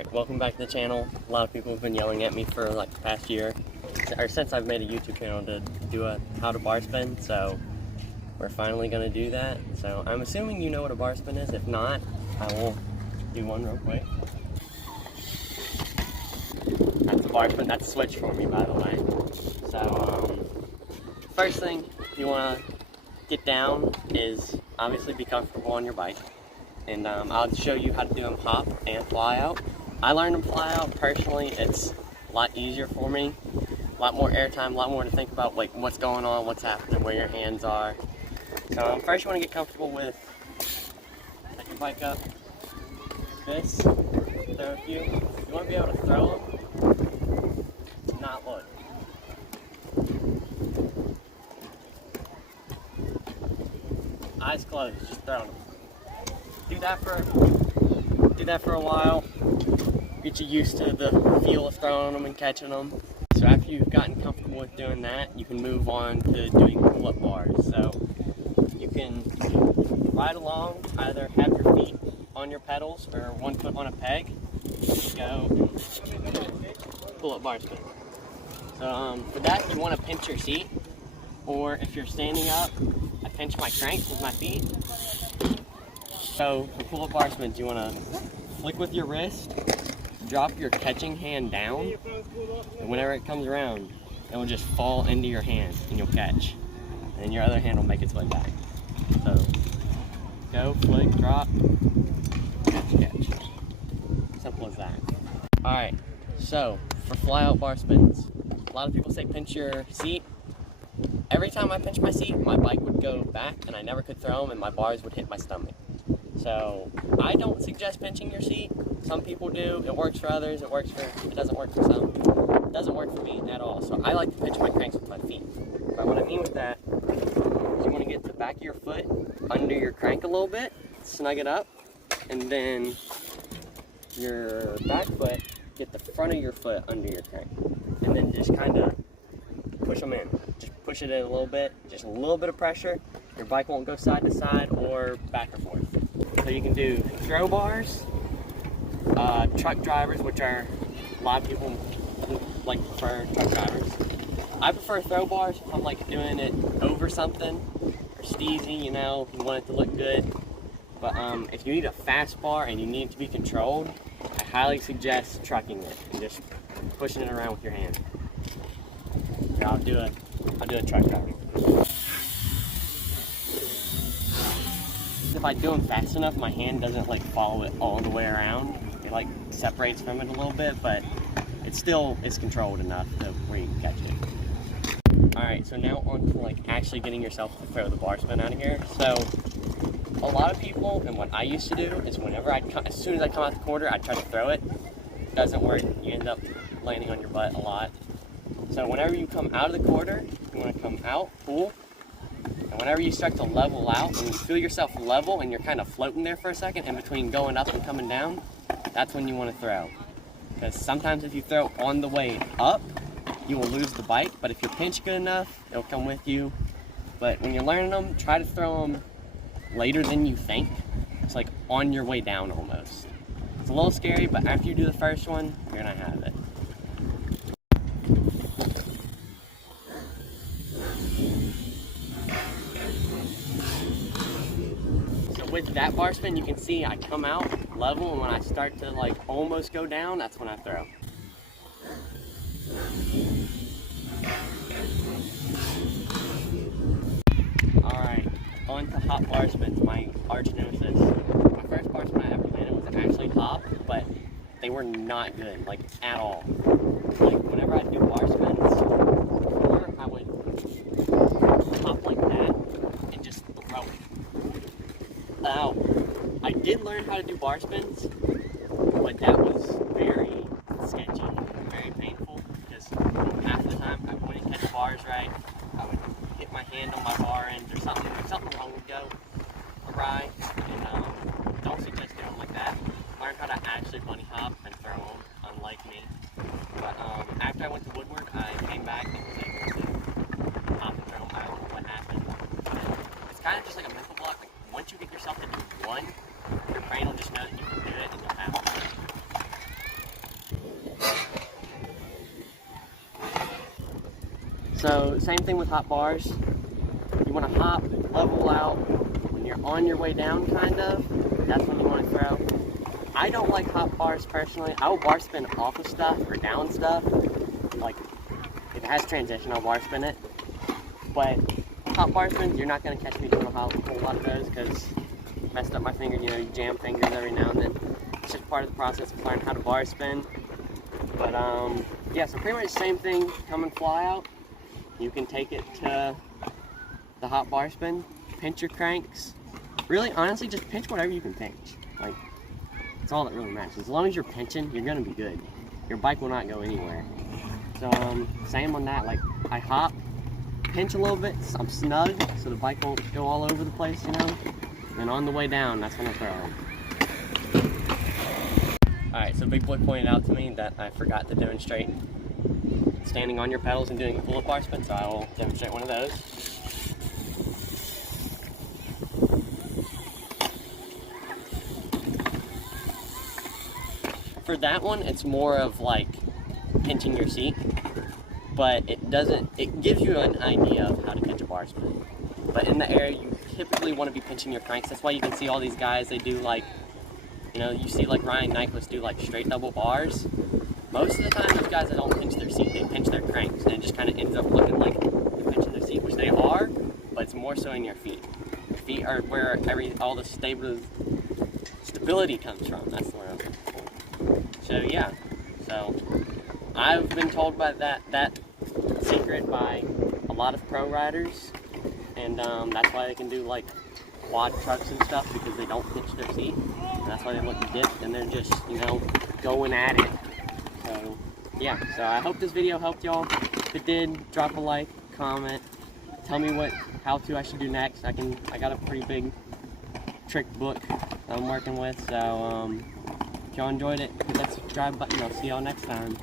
Alright, welcome back to the channel. A lot of people have been yelling at me for like the past year, or since I've made a YouTube channel to do a how to bar spin, so we're finally going to do that. So I'm assuming you know what a bar spin is. If not, I will do one real quick. That's a bar spin. That's a switch for me, by the way. So first thing you want to get down is obviously be comfortable on your bike. And I'll show you how to do them hop and fly out. I learned them fly out personally. It's a lot easier for me, a lot more airtime, a lot more to think about, like what's going on, what's happening, where your hands are. So first you want to get comfortable with, set your bike up, this, throw a few. You want to be able to throw them, not look. Eyes closed, just throw them. Do that for a while. Get you used to the feel of throwing them and catching them. So after you've gotten comfortable with doing that, you can move on to doing pull-up bars. So you can ride along, either have your feet on your pedals or one foot on a peg. Go and pull-up bar spin. So for that, you want to pinch your seat, or if you're standing up, I pinch my crank with my feet. So for pull-up bar spins, you want to flick with your wrist, drop your catching hand down, and whenever it comes around, it will just fall into your hand and you'll catch. And then your other hand will make its way back. So go, flick, drop, catch, catch. Simple as that. Alright, so for fly-out bar spins, a lot of people say pinch your seat. Every time I pinch my seat, my bike would go back and I never could throw them and my bars would hit my stomach. So I don't suggest pinching your seat. Some people do. It works for others. It doesn't work for some. It doesn't work for me at all. So I like to pinch my cranks with my feet. But what I mean with that is you want to get the back of your foot under your crank a little bit, snug it up, and then your back foot, get the front of your foot under your crank, and then just kind of push them in. Just push it in a little bit, just a little bit of pressure. Your bike won't go side to side or back or forth. So you can do throw bars, truck drivers, which are a lot of people like prefer truck drivers. I prefer throw bars if I'm like doing it over something or steezy, you know, you want it to look good. But if you need a fast bar and you need it to be controlled, I highly suggest trucking it and just pushing it around with your hand. Here, I'll do a truck driver. If I do them fast enough, my hand doesn't like follow it all the way around. It like separates from it a little bit, but it still is controlled enough to where you can catch it. Alright, so now on to like actually getting yourself to throw the bar spin out of here. So a lot of people, and what I used to do is whenever as soon as I come out the quarter, I try to throw it. It doesn't work. You end up landing on your butt a lot. So whenever you come out of the quarter, you want to come out, pull. And whenever you start to level out, when you feel yourself level and you're kind of floating there for a second in between going up and coming down, that's when you want to throw. Because sometimes if you throw on the way up, you will lose the bike. But if you pinch good enough, it'll come with you. But when you're learning them, try to throw them later than you think. It's like on your way down almost. It's a little scary, but after you do the first one, you're going to have it. With that bar spin, you can see I come out level, and when I start to like almost go down, that's when I throw. Alright, on to hop bar spins, my arch nemesis. My first bar spin I ever landed was actually hop, but they were not good, like at all. Like whenever I do bar spins, before I would hop like that and just throw it. Now, I did learn how to do bar spins, but that was very sketchy, very painful, because half the time I wouldn't catch bars right, I would hit my hand on my bar end or something wrong would go awry, and don't suggest doing them like that. Learn how to actually bunny hop and throw them, unlike me. But after I went to woodwork, I came back and was able to hop and throw them. I don't know what happened. It's kind of just like a mental block. Once you get yourself to do one, your brain will just know that you can do it and you'll have it. So same thing with hop bars. You want to hop, level out. When you're on your way down, kind of, that's when you want to throw. I don't like hop bars personally. I will bar spin off of stuff or down stuff. Like, if it has transition, I'll bar spin it. But hop bar spins, you're not going to catch me doing a whole lot of those because messed up my finger. You know, you jam fingers every now and then. It's just part of the process of learning how to bar spin. But yeah, so pretty much the same thing, come and fly out. You can take it to the hop bar spin, pinch your cranks. Really, honestly, just pinch whatever you can pinch. Like, that's all that really matters. As long as you're pinching, you're gonna be good. Your bike will not go anywhere. So same on that, like I hop, pinch a little bit, so I'm snug, so the bike won't go all over the place, you know? And on the way down, that's when I throw. Alright, so Big Boy pointed out to me that I forgot to demonstrate standing on your pedals and doing a pull-up bar spin, so I will demonstrate one of those. For that one, it's more of like pinching your seat, but it gives you an idea of how to catch a bar spin. But in the air, you typically want to be pinching your cranks. That's why you can see all these guys, they do like, you know, you see like Ryan Nyquist do like straight double bars. Most of the time, those guys that don't pinch their seat, they pinch their cranks, and it just kind of ends up looking like they're pinching their seat, which they are, but it's more so in your feet. Your feet are where all the stability comes from. That's the word I'm looking for. So yeah, so I've been told by that secret by a lot of pro riders, and that's why they can do like quad trucks and stuff, because they don't pinch their seat, and that's why they look dipped and they're just, you know, going at it. So yeah, so I hope this video helped y'all. If it did, drop a like, comment, tell me what how-to I should do next. I got a pretty big trick book that I'm working with, so if y'all enjoyed it, hit that subscribe button. I'll see y'all next time.